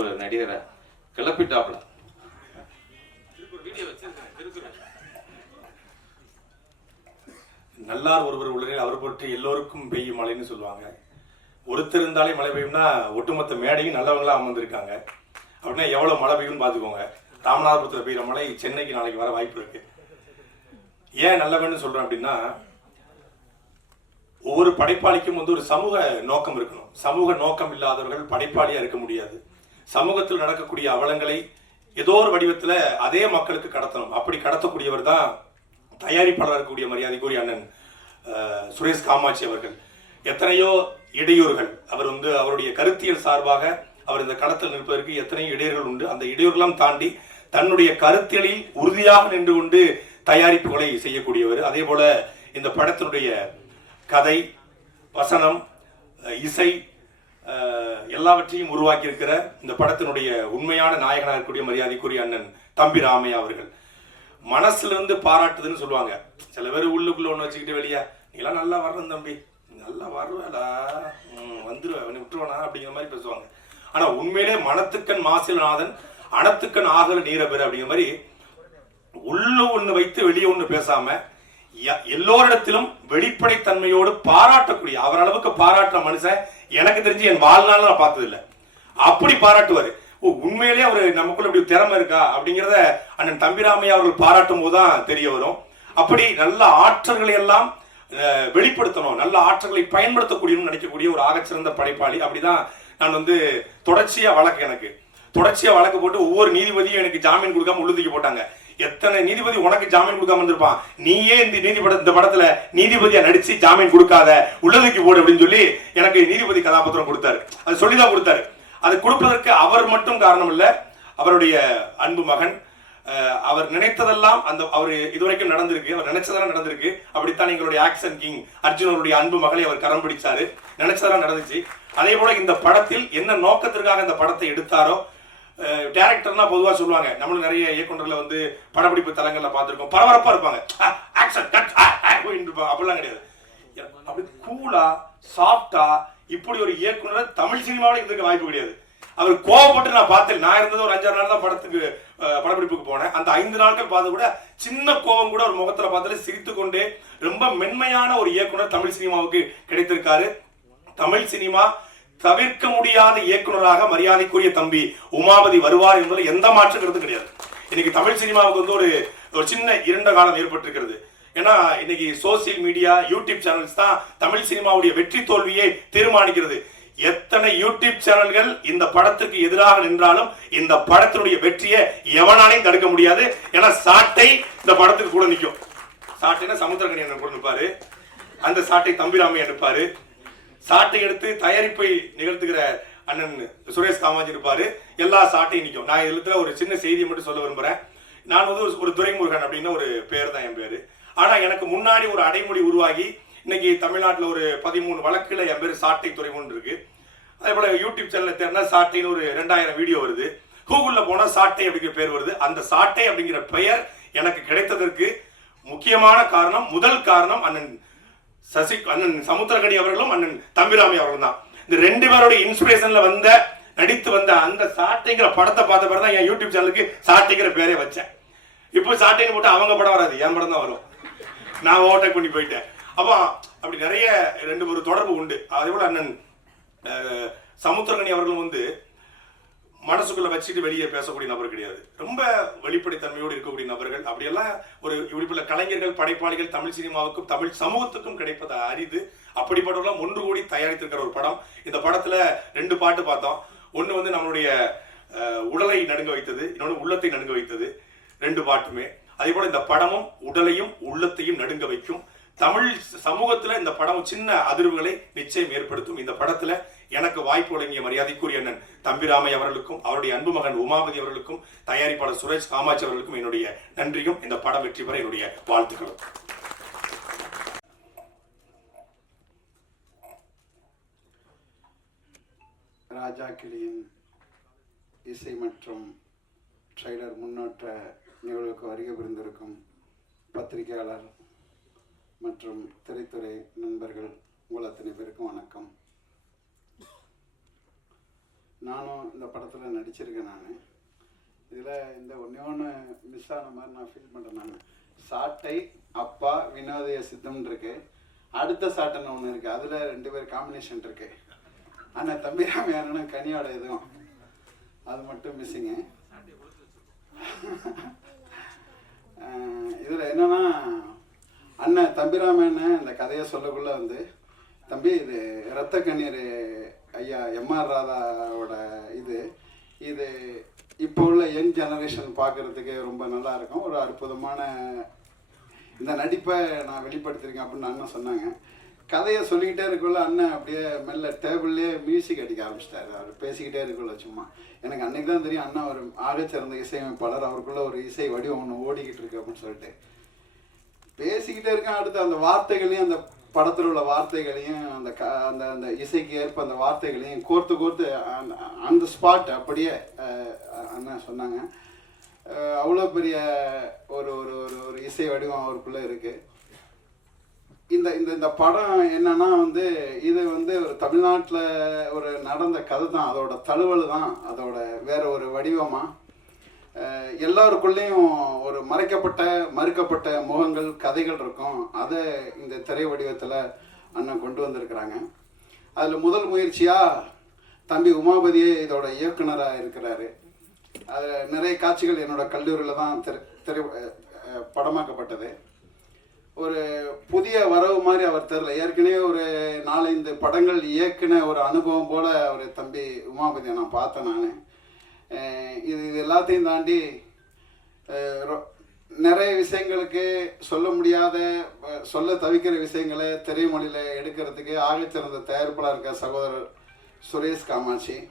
ஒரு நடிகரை கிளப்பிட்டாப்ல. நல்லார் ஒருவர் உள்ளே அவர் பொருட்டு எல்லோருக்கும் பெய்யும் மழைன்னு சொல்லுவாங்க. ஒருத்தர் இருந்தாலே மழை பெய்யும்னா ஒட்டுமொத்த மேடையும் நல்லவங்களா அமர்ந்திருக்காங்க. அப்படின்னா எவ்வளவு மழை பெய்யும்னு பார்த்துக்கோங்க. ராமநாதபுரத்தில் பெய்யுற மழை சென்னைக்கு நாளைக்கு வர வாய்ப்பு இருக்கு. ஏன் நல்லவன்னு சொல்றேன் அப்படின்னா ஒவ்வொரு படைப்பாளிக்கும் வந்து ஒரு சமூக நோக்கம் இருக்கணும். சமூக நோக்கம் இல்லாதவர்கள் படைப்பாளியா இருக்க முடியாது. சமூகத்தில் நடக்கக்கூடிய அவலங்களை ஏதோ ஒரு வடிவத்தில் அதே மக்களுக்கு கடத்தணும். அப்படி கடத்தக்கூடியவர் தான் தயாரிப்பாளராக இருக்கக்கூடிய மரியாதைக்குரிய அண்ணன் சுரேஷ் காமாட்சி அவர்கள். எத்தனையோ இடையூறுகள். அவர் வந்து அவருடைய கருத்தியல் சார்பாக அவர் இந்த களத்தில் நிற்பதற்கு எத்தனையோ இடையூறுகள் உண்டு. அந்த இடையூறுலாம் தாண்டி தன்னுடைய கருத்தியலில் உறுதியாக நின்று கொண்டு தயாரிப்புகளை செய்யக்கூடியவர். அதே போல இந்த படத்தினுடைய கதை வசனம் இசை எல்லாவற்றையும் உருவாக்கியிருக்கிற இந்த படத்தினுடைய உண்மையான நாயகனாக இருக்கக்கூடிய மரியாதைக்குரிய அண்ணன் தம்பி ராமையா அவர்கள். மனசுல இருந்து பாராட்டுதுன்னு சொல்லுவாங்க. சில பேர் உள்ளுக்குள்ள ஒன்று வச்சுக்கிட்டு வெளியே நீலாம் நல்லா வர்றேன் தம்பி. நல்லா வருவேடா. ம், வந்துருவேன் அவனை விட்டுருவானா? அப்படிங்கிற மாதிரி பேசுவாங்க. ஆனா உண்மையிலே மனத்துக்கண் மாசிலநாதன் அனத்துக்கண் ஆகல நீரபெரு அப்படிங்கிற மாதிரி உள்ள ஒண்ணு வைத்து வெளியே ஒன்று பேசாம எல்லோரிடத்திலும் வெளிப்படைத்தன்மையோடு பாராட்டக்கூடிய அவர் அளவுக்கு பாராட்டுற மனுஷன் எனக்கு தெரிஞ்சு என் வாழ்நாள் நான் பார்த்ததில்லை. அப்படி பாராட்டுவாரு. ஓ உண்மையிலேயே அவர் நமக்குள்ள இப்படி திறமை இருக்கா? அப்படிங்கிறத அண்ணன் தம்பிராமையா அவர்கள் பாராட்டும் போது தான் தெரிய வரும். அப்படி நல்ல ஆற்றல்களை எல்லாம் அஹ், வெளிப்படுத்தணும். நல்ல ஆற்றல்களை பயன்படுத்தக்கூடியன்னு நினைக்கக்கூடிய ஒரு ஆகச்சிறந்த படைப்பாளி. அப்படிதான் நான் வந்து தொடர்ச்சியா வழக்கு எனக்கு. தொடர்ச்சியா வழக்கு போட்டு ஒவ்வொரு நீதிபதியும் எனக்கு ஜாமீன் கொடுக்காம உள்ளுதிக்க போட்டாங்க. எத்தனை நீதிபதி உனக்கு ஜாமீன் கொடுக்காம இருந்திருப்பான்? நீயே இந்த நீதிபதி இந்த படத்துல நீதிபதியா நடிச்சு ஜாமீன் கொடுக்காத உள்ளதுக்கு போடு அப்படின்னு சொல்லி எனக்கு நீதிபதி கதாபாத்திரம் கொடுத்தாரு. அது சொல்லிதான் கொடுத்தாரு. அது கொடுப்பதற்கு அவர் மட்டும் காரணம் இல்ல அவருடைய அன்பு மகன் அவர் நினைத்ததெல்லாம் அந்த அவர் இதுவரைக்கும் நடந்திருக்கு அவர் நினைச்சதெல்லாம் நடந்திருக்கு. அப்படித்தான் எங்களுடைய ஆக்ஷன் கிங் அர்ஜுனருடைய அன்பு மகளை அவர் கரம் பிடிச்சாரு. நினைச்சதெல்லாம் நடந்துச்சு. அதே போல இந்த படத்தில் என்ன நோக்கத்திற்காக இந்த படத்தை எடுத்தாரோ டேரக்டர்னா பொதுவா சொல்லுவாங்க. நம்மளும் நிறைய இயக்குனர்களை வந்து படப்பிடிப்பு தலங்கள்ல பார்த்திருக்கோம். பரபரப்பா இருப்பாங்க. ஆக்ஷன் கட் இருப்பாங்க. அப்படிலாம் கிடையாது. அப்படி கூலா சாஃப்டா இப்படி ஒரு இயக்குனர் தமிழ் சினிமாவில் இருந்திருக்க வாய்ப்பு கிடையாது. அவர் கோவப்பட்டு நான் பார்த்தேன். நான் இருந்தது ஒரு அஞ்சாறு நாள் தான் படத்துக்கு படப்பிடிப்புக்கு போனேன். அந்த ஐந்து நாட்கள் பார்த்து கூட சின்ன கோபம் கூட ஒரு முகத்துல பார்த்தாலே சிரித்து கொண்டே ரொம்ப மென்மையான ஒரு இயக்குனர் தமிழ் சினிமாவுக்கு கிடைத்திருக்காரு. தமிழ் சினிமா தவிர்க்க முடியாத இயக்குனராக மரியாதைக்குரிய தம்பி உமாபதி வருவார் என்பதில் எந்த மாற்று கருத்து கிடையாது. இன்னைக்கு தமிழ் சினிமாவுக்கு வந்து ஒரு ஒரு சின்ன இருண்ட காலம் ஏற்பட்டிருக்கிறது. ஏன்னா இன்னைக்கு சோசியல் மீடியா யூடியூப் சேனல்ஸ் தான் தமிழ் சினிமாவுடைய வெற்றி தோல்வியை தீர்மானிக்கிறது. எத்தனை யூடியூப் சேனல்கள் இந்த படத்துக்கு எதிராக நின்றாலும் இந்த படத்தினுடைய வெற்றியை எவனாலையும் தடுக்க முடியாது. ஏன்னா சாட்டை இந்த படத்துக்கு கூட நிற்கும். சாட்டைன்னா சமுத்திரக்கணி என்ன கூட நிற்பாரு. அந்த சாட்டை தம்பிராமை எடுப்பாரு சாட்டை எடுத்து தயாரிப்பை நிகழ்த்துகிற அண்ணன் சுரேஷ் காமாஜி இருப்பாரு. எல்லா சாட்டையும் நிற்கும் நான் இதுல ஒரு சின்ன செய்தியை மட்டும் சொல்ல விரும்புறேன். நான் வந்து ஒரு- துரைமுருகன் அப்படின்னு ஒரு பேர் தான் என் பேரு. ஆனா எனக்கு முன்னாடி ஒரு அடைமொழி உருவாகி இன்னைக்கு தமிழ்நாட்டில் ஒரு பதிமூணு வழக்குல என் பேர் சாட்டை துறைமுன்னு இருக்கு. அதே போல யூடியூப் சேனல்ல தேர்னா சாட்டைன்னு ஒரு ரெண்டாயிரம் வீடியோ வருது. கூகுளில் போனால் சாட்டை அப்படிங்கிற பேர் வருது. அந்த சாட்டை அப்படிங்கிற பெயர் எனக்கு கிடைத்ததற்கு முக்கியமான காரணம் முதல் காரணம் அண்ணன் சசி அண்ணன் சமுத்திரகனி அவர்களும் அண்ணன் தம்பிராமி அவர்களும் தான் இந்த ரெண்டு பேரோட இன்ஸ்பிரேஷன்ல வந்த நடித்து வந்த அந்த சாட்டைங்கிற படத்தை பார்த்த பிறகு தான் என் யூடியூப் சேனலுக்கு சாட்டைங்கிற பேரே வச்சேன். இப்போ சாட்டைன்னு போட்டு அவங்க படம் வராது என் படம் தான் வரும். நான் ஓவர்டேக் பண்ணி போயிட்டேன். அப்போ அப்படி நிறைய ரெண்டு ஒரு தொடர்பு உண்டு. அதே போல அண்ணன் சமுத்திரகனி அவர்களும் வந்து மனசுக்குள்ள வச்சுட்டு வெளியே பேசக்கூடிய நபர் கிடையாது. ரொம்ப வெளிப்படைத்தன்மையோடு இருக்கக்கூடிய நபர்கள். அப்படியெல்லாம் ஒரு இப்படிப்பட்ட கலைஞர்கள் படைப்பாளிகள் தமிழ் சினிமாவுக்கும் தமிழ் சமூகத்துக்கும் கிடைப்பதை அரிது அப்படிப்பட்டவர்களாம் ஒன்று கூடி தயாரித்திருக்கிற ஒரு படம். இந்த படத்துல ரெண்டு பாட்டு பார்த்தோம். ஒன்று வந்து நம்மளுடைய அஹ், உடலை நடுங்க வைத்தது. இன்னொன்று உள்ளத்தை நடுங்க வைத்தது. ரெண்டு பாட்டுமே. அதே போல இந்த படமும் உடலையும் உள்ளத்தையும் நடுங்க வைக்கும். தமிழ் சமூகத்தில் இந்த படம் சின்ன அதிர்வுகளை நிச்சயம் ஏற்படுத்தும். இந்த படத்தில் எனக்கு வாய்ப்பு வழங்கிய மரியாதைக்குரிய அண்ணன் தம்பிராமை அவர்களுக்கும் அவருடைய அன்பு மகன் உமாபதி அவர்களுக்கும் தயாரிப்பாளர் சுரேஷ் காமாட்சி அவர்களுக்கும் என்னுடைய நன்றியும். இந்த படம் வெற்றி பெற என்னுடைய வாழ்த்துக்களும். ராஜா கிளியின் இசை மற்றும் ட்ரைலர் முன்னோட்ட நிகழ்வுக்கு வருகை புரிந்திருக்கும் பத்திரிகையாளர் மற்றும் திரைத்துறை நண்பர்கள் உங்கள் அத்தனை பேருக்கும் வணக்கம். நானும் இந்த படத்தில் நடிச்சிருக்கேன் நான். இதில் இந்த ஒன்றே ஒன்று மிஸ் ஆன மாதிரி நான் ஃபீல் பண்ணுறேன் நான். சாட்டை அப்பா வினோதய சித்தம்னு இருக்கு. அடுத்த சாட்டைன்னு ஒன்று இருக்குது அதில் ரெண்டு பேர் காம்பினேஷன் இருக்கு. ஆனால் தம்பி யாருன்னா கனியோட இதுவும். அது மட்டும் மிஸ்ஸிங்கு இதில் என்னென்னா அண்ணன் தம்பிராமன் இந்த கதையை சொல்லக்குள்ள வந்து தம்பி இது ரத்த கண்ணீர் ஐயா எம்ஆர் ராதாவோட இது இது இப்போ உள்ள யங் ஜெனரேஷன் பார்க்கறதுக்கு ரொம்ப நல்லா இருக்கும். ஒரு அற்புதமான இந்த நடிப்பை நான் வெளிப்படுத்திருக்கேன் அப்படின்னு அண்ணன் சொன்னாங்க. கதையை சொல்லிக்கிட்டே இருக்குள்ள அண்ணன் அப்படியே மெல்ல டேபிள்லேயே மியூசிக் அடிக்க ஆரம்பிச்சிட்டாரு. அவர் பேசிக்கிட்டே இருக்கக்குள்ள சும்மா. எனக்கு அன்னைக்கு தான் தெரியும் அண்ணா ஒரு ஆகச்சிறந்த இசையமைப்பாளர். அவருக்குள்ள ஒரு இசை வடிவம் ஒன்று ஓடிக்கிட்டு இருக்கு அப்படின்னு சொல்லிட்டு. பேசிக்கிட்டே இருக்கேன். அடுத்து அந்த வார்த்தைகளையும் அந்த படத்தில் உள்ள வார்த்தைகளையும் அந்த க அந்த அந்த இசைக்கு ஏற்ப அந்த வார்த்தைகளையும் கோர்த்து கோர்த்து அந்த அந்த ஸ்பாட் அப்படியே அண்ணன் சொன்னாங்க. அவ்வளோ பெரிய ஒரு ஒரு ஒரு ஒரு இசை வடிவம் அவருக்குள்ளே இருக்குது இந்த இந்த இந்த படம் என்னன்னா வந்து இது வந்து ஒரு தமிழ்நாட்டில் ஒரு நடந்த கதை தான். அதோட தழுவல் தான். அதோட வேற ஒரு வடிவமாக எல்லாருக்குள்ளேயும் ஒரு மறைக்கப்பட்ட மறுக்கப்பட்ட முகங்கள் கதைகள் இருக்கும். அதை இந்த திரை வடிவத்தில் அண்ணன் கொண்டு வந்திருக்கிறாங்க. அதில் முதல் முயற்சியாக தம்பி உமாபதியே இதோட இயக்குனராக இருக்கிறாரு. அதில் நிறைய காட்சிகள் என்னோட கல்லூரியில் தான் திரை திரை படமாக்கப்பட்டது. ஒரு புதிய வரவு மாதிரி அவர் தெரில ஏற்கனவே ஒரு நாலஞ்சு படங்கள் இயக்குன ஒரு அனுபவம் போல் அவர் தம்பி உமாபதியை நான் பார்த்தேன் நான். இது இது எல்லாத்தையும் தாண்டி ரொ- நிறைய விஷயங்களுக்கு சொல்ல முடியாத சொல்ல தவிக்கிற விஷயங்களை திரைமொழியில் எடுக்கிறதுக்கு ஆகச்சிறந்த தயாரிப்பாளர் இருக்க சகோதரர் சுரேஷ் காமாட்சி.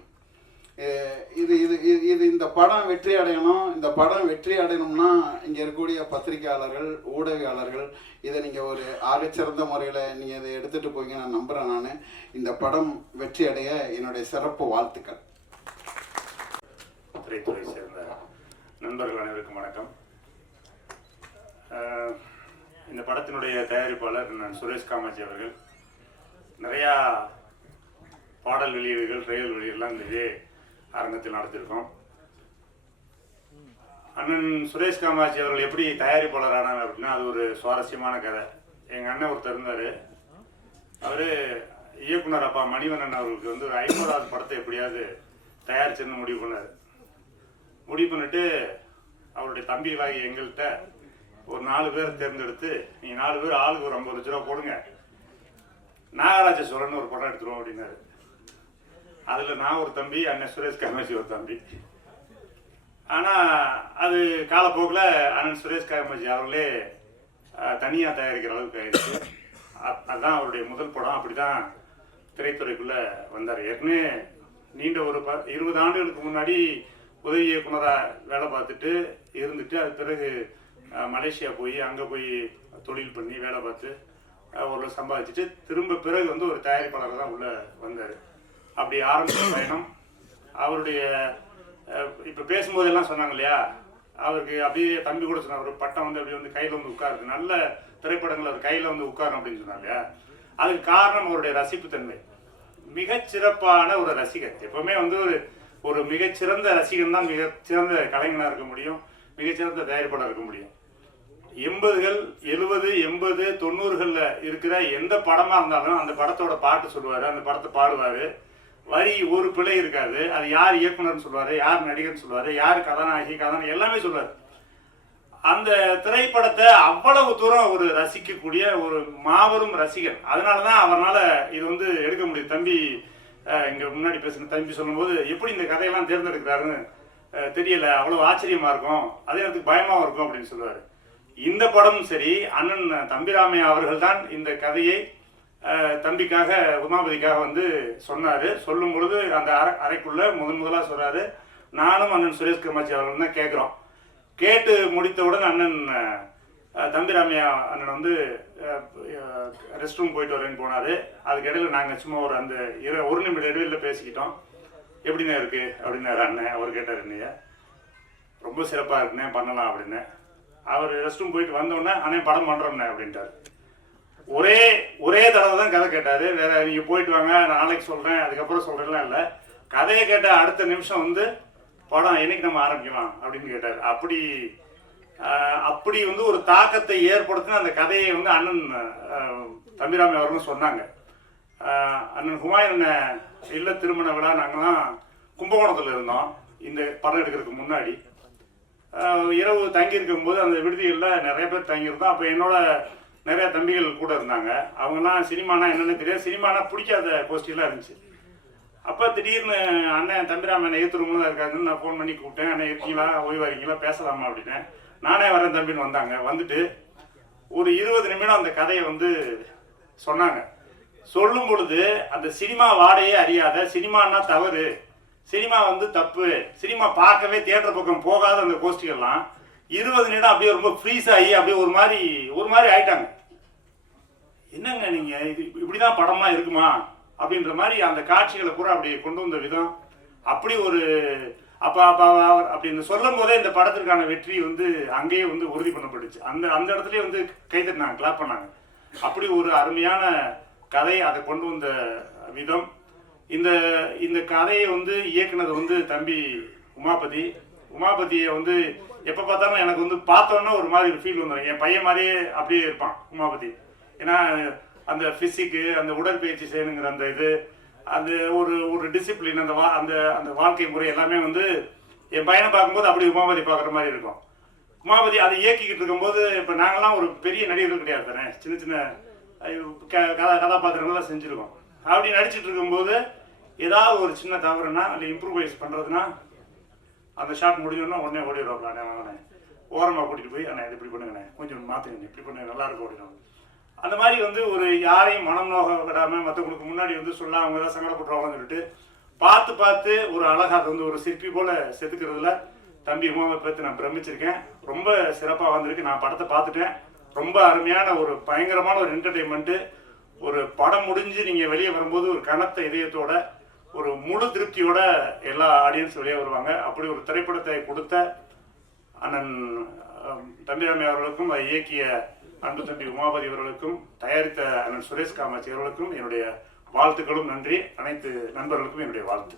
இது இது இது- இது இந்த படம் வெற்றி அடையணும். இந்த படம் வெற்றி அடையணும்னா இங்கே இருக்கக்கூடிய பத்திரிகையாளர்கள் ஊடகவியாளர்கள் இதை நீங்கள் ஒரு ஆகச்சிறந்த முறையில் நீங்கள் இதை எடுத்துகிட்டு போய்ங்க நான் நம்புகிறேன் நான். இந்த படம் வெற்றி அடைய என்னுடைய சிறப்பு வாழ்த்துக்கள். திரைத்துறை சேர்ந்த நண்பர்கள் அனைவருக்கும் வணக்கம். இந்த படத்தினுடைய தயாரிப்பாளர் நான் சுரேஷ் காமாட்சி அவர்கள். நிறையா பாடல் வெளியீடுகள் ட்ரையல் வெளியீடுலாம் இந்த இதே அரங்கத்தில் நடத்தியிருக்கோம் அண்ணன் சுரேஷ் காமாட்சி அவர்கள் எப்படி தயாரிப்பாளர் ஆனாங்க அப்படின்னா அது ஒரு சுவாரஸ்யமான கதை. எங்கள் அண்ணன் ஒருத்தர் இருந்தார். அவர் இயக்குனர் அப்பா மணிவண்ணன் அவர்களுக்கு வந்து ஒரு ஐம்பதாவது படத்தை எப்படியாவது தயாரிச்சிருந்து முடிவு பண்ணார். முடிவு பண்ணிட்டு அவருடைய தம்பிகளாகி எங்கள்கிட்ட ஒரு நாலு பேர் தேர்ந்தெடுத்து நீங்கள் நாலு பேர் ஆளுக்கு ஒரு ஐம்பது லட்ச ரூபா போடுங்க. நாகராஜ சோழன் ஒரு படம் எடுத்துருவோம் அப்படின்னாரு. அதில் நான் ஒரு தம்பி அண்ணன் சுரேஷ் காமாட்சி ஒரு தம்பி. ஆனால் அது காலப்போக்கில் அண்ணன் சுரேஷ் காமாட்சி அவர்களே தனியாக தயாரிக்கிற அளவுக்கு ஆயிடுச்சு. அதுதான் அவருடைய முதல் படம். அப்படி தான் திரைத்துறைக்குள்ளே வந்தார். ஏற்கனவே நீண்ட ஒரு ப இருபது ஆண்டுகளுக்கு முன்னாடி உதவி இயக்குனராக வேலை பார்த்துட்டு இருந்துட்டு அது பிறகு மலேசியா போய் அங்கே போய் தொழில் பண்ணி வேலை பார்த்து ஒரு சம்பாதிச்சுட்டு திரும்ப பிறகு வந்து ஒரு தயாரிப்பாளர் தான் உள்ளே வந்தார். அப்படி ஆரம்பித்த பயணம். அவருடைய இப்போ பேசும்போதெல்லாம் சொன்னாங்க இல்லையா? அவருக்கு அப்படியே தம்பி கூட சொன்னார் ஒரு பட்டம் வந்து அப்படியே வந்து கையில் வந்து உட்காருது. நல்ல திரைப்படங்கள் அவர் கையில் வந்து உட்காரும் அப்படின்னு சொன்னாங்க இல்லையா? அதுக்கு காரணம் அவருடைய ரசிப்புத்தன்மை. தன்மை மிகச்சிறப்பான ஒரு ரசிகர். எப்பவுமே வந்து ஒரு ஒரு மிகச்சிறந்த ரசிகன் தான் மிகச்சிறந்த கலைஞனாக இருக்க முடியும் மிகச்சிறந்த தயாரிப்பாளர் இருக்க முடியும். எண்பதுகள் எழுபது எண்பது தொண்ணூறுகளில் இருக்கிற எந்த படமாக இருந்தாலும் அந்த படத்தோட பாட்டு சொல்லுவார் அந்த படத்தை பாடுவார். வரி ஒரு பிழை இருக்காது. அது யார் இயக்குனர்னு சொல்லுவார் யார் நடிகர்னு சொல்லுவார் யார் கதாநாயகி கதாநாயகி எல்லாமே சொல்லுவார். அந்த திரைப்படத்தை அவ்வளவு தூரம் ஒரு ரசிக்கக்கூடிய ஒரு மாபெரும் அதனால தான் அவரால் இது வந்து எடுக்க முடியும். தம்பி இங்கே முன்னாடி பேசின தம்பி சொல்லும்போது எப்படி இந்த கதையெல்லாம் தேர்ந்தெடுக்கிறாருன்னு தெரியல அவ்வளோ ஆச்சரியமாக இருக்கும். அதே நேரத்துக்கு பயமாகவும் இருக்கும் அப்படின்னு சொல்லுவார். இந்த படமும் சரி அண்ணன் தம்பிராமையா அவர்கள் தான் இந்த கதையை தம்பிக்காக உமாபதிக்காக வந்து சொன்னார். சொல்லும் பொழுது அந்த அறை அறைக்குள்ளே முதன் முதலாக சொல்கிறாரு நானும் அண்ணன் சுரேஷ் கமாச்சி அவர்கள் தான் கேட்குறோம் கேட்டு முடித்தவுடன் அண்ணன் தம்பிராமையா அண்ணன் வந்து ரெஸ்ட் ரூம் போயிட்டு வரேன்னு போனார். அதுக்கு இடையில நாங்கள் சும்மா ஒரு அந்த இரு ஒரு நிமிடம் இடைவெளியில் பேசிக்கிட்டோம். எப்படிண்ணே இருக்கு? அப்படின்னாரு அண்ணன். அவர் கேட்டார் என்னையா ரொம்ப சிறப்பாக இருக்குண்ணே பண்ணலாம் அப்படின்னு. அவர் ரெஸ்ட் ரூம் போயிட்டு வந்தோடனே அண்ணே படம் பண்ணுறோம்ண்ணே அப்படின்ட்டார். ஒரே ஒரே தடவை தான் கதை கேட்டார். வேற நீங்கள் போயிட்டு வாங்க நான் நாளைக்கு சொல்கிறேன் அதுக்கப்புறம் சொல்கிறேன்லாம் இல்லை. கதையை கேட்ட அடுத்த நிமிஷம் வந்து படம் என்னைக்கு நம்ம ஆரம்பிக்கலாம்? அப்படின்னு கேட்டார். அப்படி அப்படி வந்து ஒரு தாக்கத்தை ஏற்படுத்தின அந்த கதையை வந்து அண்ணன் தம்பிராமி அவர்களும் சொன்னாங்க. அண்ணன் ஹுமாயூன் இல்ல திருமண விழா நாங்கள்லாம் கும்பகோணத்தில் இருந்தோம். இந்த படம் எடுக்கிறதுக்கு முன்னாடி. இரவு தங்கியிருக்கும்போது அந்த விடுதிகளில் நிறைய பேர் தங்கியிருந்தோம் அப்போ என்னோட நிறைய தம்பிகள் கூட இருந்தாங்க. அவங்கெல்லாம் சினிமானா என்னன்னு தெரியாது. சினிமானா பிடிக்காத கோஷ்டிலாம் இருந்துச்சு. அப்போ திடீர்னு அண்ணன் தம்பிராமன் எதிர்த்துருமுன்னு இருக்காருன்னு நான் ஃபோன் பண்ணி கூப்பிட்டேன். அண்ணன் இருக்கீங்களா? ஓய்வா இருக்கீங்களா? பேசலாமா? அப்படின்னு நானே வரேன் தம்பின்னு வந்தாங்க. வந்துட்டு ஒரு இருபது நிமிடம் அந்த கதையை வந்து சொன்னாங்க. சொல்லும் பொழுது அந்த சினிமா வாடையே அறியாத சினிமானா தவறு சினிமா வந்து தப்பு சினிமா பார்க்கவே தியேட்டர் பக்கம் போகாத அந்த கோஷ்டிகள்லாம் இருபது நிமிடம் அப்படியே ரொம்ப ஃப்ரீஸ் ஆகி அப்படியே ஒரு மாதிரி ஒரு மாதிரி ஆயிட்டாங்க. என்னங்க நீங்க? இது இப்படிதான் படமா இருக்குமா? அப்படின்ற மாதிரி அந்த காட்சிகளை பூரா அப்படி கொண்டு வந்த விதம். அப்படி ஒரு அப்போ அப்போ அவர் அப்படின்னு சொல்லும் போதே இந்த படத்திற்கான வெற்றி வந்து அங்கேயே வந்து உறுதி பண்ணப்பட்டுச்சு. அந்த அந்த இடத்துலயே வந்து கைதட்டினாங்க கிளாப் பண்ணாங்க. அப்படி ஒரு அருமையான கதை அதை கொண்டு வந்த விதம். இந்த இந்த கதையை வந்து இயக்குனது வந்து தம்பி உமாபதி. உமாபதியை வந்து எப்போ பார்த்தாலும் எனக்கு வந்து பார்த்தோன்னா ஒரு மாதிரி ஒரு ஃபீல் வந்துடும் என் பையன் மாதிரியே அப்படியே இருப்பான் உமாபதி. ஏன்னா அந்த ஃபிசிக்கு அந்த உடற்பயிற்சி செய்யணுங்கிற அந்த இது அந்த ஒரு ஒரு டிசிப்ளின் அந்த வா அந்த அந்த வாழ்க்கை முறை எல்லாமே வந்து என் பையனை பார்க்கும்போது அப்படி உமாபதி பார்க்குற மாதிரி இருக்கும். உமாபதி அதை இயக்கிக்கிட்டு இருக்கும்போது இப்போ நாங்களாம் ஒரு பெரிய நடிகர்கள் கிடையாது தானே? சின்ன சின்ன க- கதா கதாபாத்திரங்கள்லாம் செஞ்சுருக்கோம். அப்படி நடிச்சிட்டு இருக்கும்போது ஏதாவது ஒரு சின்ன தவறுனா இல்லை இம்ப்ரூவைஸ் பண்ணுறதுனா அந்த ஷாட் முடிஞ்சோன்னா உடனே ஓடிடுவாங்க அண்ணே வாங்கண்ணே. ஓரமாக கூட்டிகிட்டு போய் அண்ணா இது இப்படி பண்ணுங்கண்ணே. கொஞ்சம் மாற்றுங்கண்ணே இப்படி பண்ணுங்க நல்லா இருக்கும் ஓடிடும் அந்த மாதிரி வந்து ஒரு யாரையும் மனம் நோக விடாமல் மற்றவங்களுக்கு முன்னாடி வந்து சொல்ல அவங்க தான் சங்கடப்படுறாங்கன்னு சொல்லிட்டு பார்த்து பார்த்து ஒரு அழகாக அது வந்து ஒரு சிற்பி போல செதுக்கிறதுல தம்பி உமாவை பற்றி நான் பிரமிச்சிருக்கேன். ரொம்ப சிறப்பாக வந்திருக்கு. நான் படத்தை பார்த்துட்டேன். ரொம்ப அருமையான ஒரு பயங்கரமான ஒரு என்டர்டெயின்மெண்ட்டு ஒரு படம் முடிஞ்சு நீங்கள் வெளியே வரும்போது ஒரு கனத்த இதயத்தோட ஒரு முழு திருப்தியோட எல்லா ஆடியன்ஸ் வெளியே வருவாங்க. அப்படி ஒரு திரைப்படத்தை கொடுத்த அண்ணன் அஹ், தம்பிராமி அவர்களுக்கும் இயக்கிய அன்பு தம்பி உமாபதி அவர்களுக்கும் தயாரித்த அண்ணன் சுரேஷ் காமாட்சி அவர்களுக்கும் என்னுடைய வாழ்த்துக்களும் நன்றி. அனைத்து நண்பர்களுக்கும் என்னுடைய வாழ்த்து.